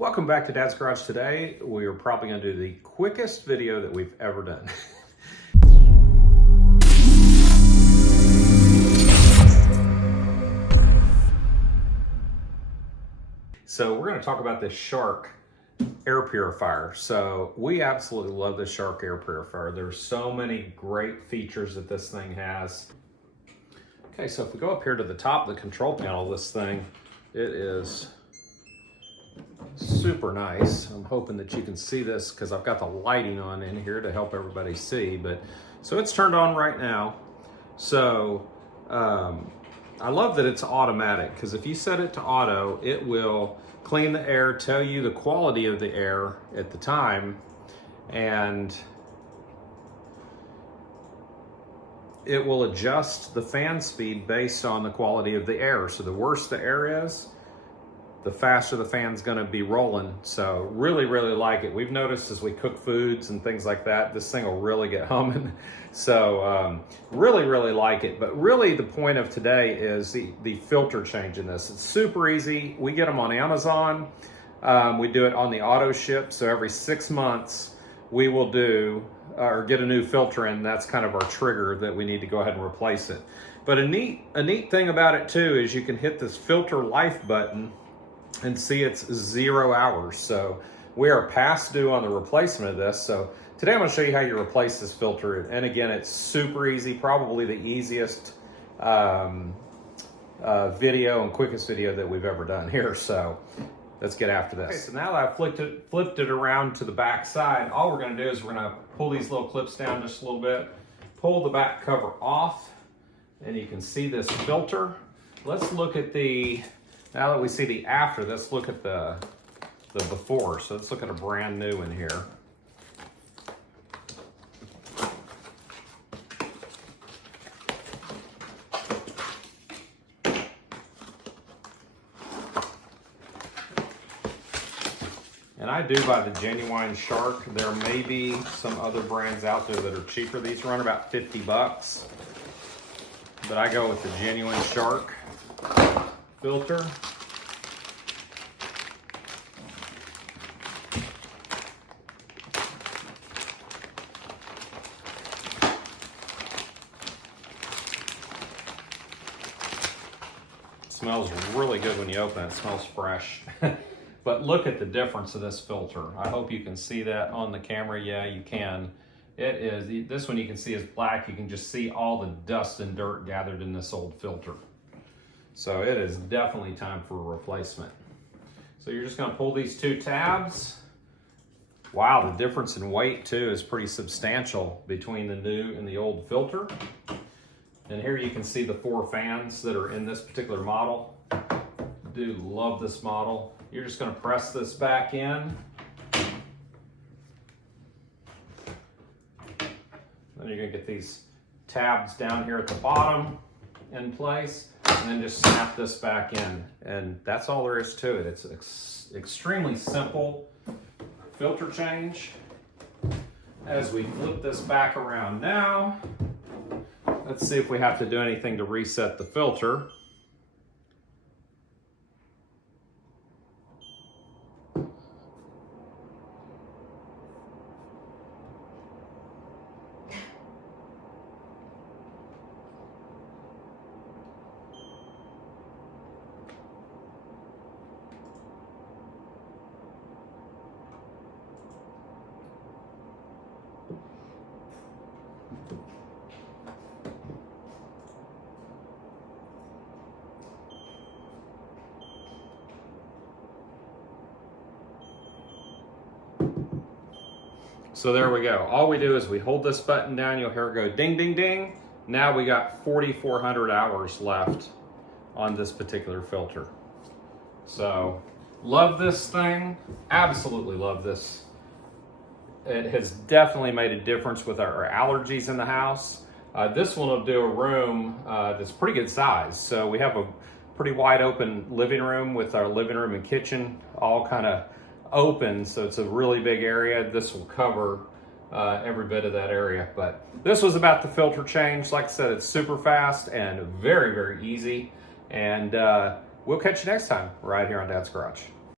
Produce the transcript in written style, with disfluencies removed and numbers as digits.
Welcome back to Dad's Garage. Today we are probably going to do the quickest video that we've ever done. So we're going to talk about this Shark air purifier. So we absolutely love this Shark air purifier. There's so many great features that this thing has. Okay, so if we go up here to the top of the control panel of this thing, it is super nice. I'm hoping that you can see this because I've got the lighting on in here to help everybody see. But so it's turned on right now. So I love that it's automatic, because if you set it to auto, it will clean the air, tell you the quality of the air at the time, and it will adjust the fan speed based on the quality of the air. So the worse the air is, the faster the fan's gonna be rolling. So really, really like it. We've noticed as we cook foods and things like that, this thing will really get humming. So really, really like it. But really the point of today is the filter change in this. It's super easy. We get them on Amazon. We do it on the auto ship. So every 6 months we will do or get a new filter in. That's kind of our trigger that we need to go ahead and replace it. But a neat thing about it too is you can hit this filter life button and see it's 0 hours. So we are past due on the replacement of this. So today I'm going to show you how you replace this filter. And again, it's super easy, probably the easiest video and quickest video that we've ever done here. So let's get after this. Okay, so now that I've flipped it around to the back side, all we're going to do is we're going to pull these little clips down just a little bit, pull the back cover off, and you can see this filter. Let's look at now that we see the after, let's look at the before. So let's look at a brand new one here. And I do buy the genuine Shark. There may be some other brands out there that are cheaper. These run about 50 bucks. But I go with the genuine Shark filter. It smells really good when you open it. It smells fresh. But look at the difference of this filter. I hope you can see that on the camera. Yeah, you can. It is, this one you can see is black. You can just see all the dust and dirt gathered in this old filter. So it is definitely time for a replacement. So you're just going to pull these two tabs. Wow, the difference in weight too is pretty substantial between the new and the old filter. And here you can see the 4 fans that are in this particular model. I do love this model. You're just going to press this back in. Then you're going to get these tabs down here at the bottom in place, and then just snap this back in. And that's all there is to it. It's extremely simple filter change. As we flip this back around now, let's see if we have to do anything to reset the filter. So there we go. All we do is we hold this button down, you'll hear it go ding, ding, ding. Now we got 4,400 hours left on this particular filter. So love this thing, absolutely love this. It has definitely made a difference with our allergies in the house. This one will do a room that's pretty good size. So we have a pretty wide open living room with our living room and kitchen all kind of open, so it's a really big area. This will cover every bit of that area. But this was about the filter change. Like I said, it's super fast and very, very easy. And we'll catch you next time right here on Dad's Garage.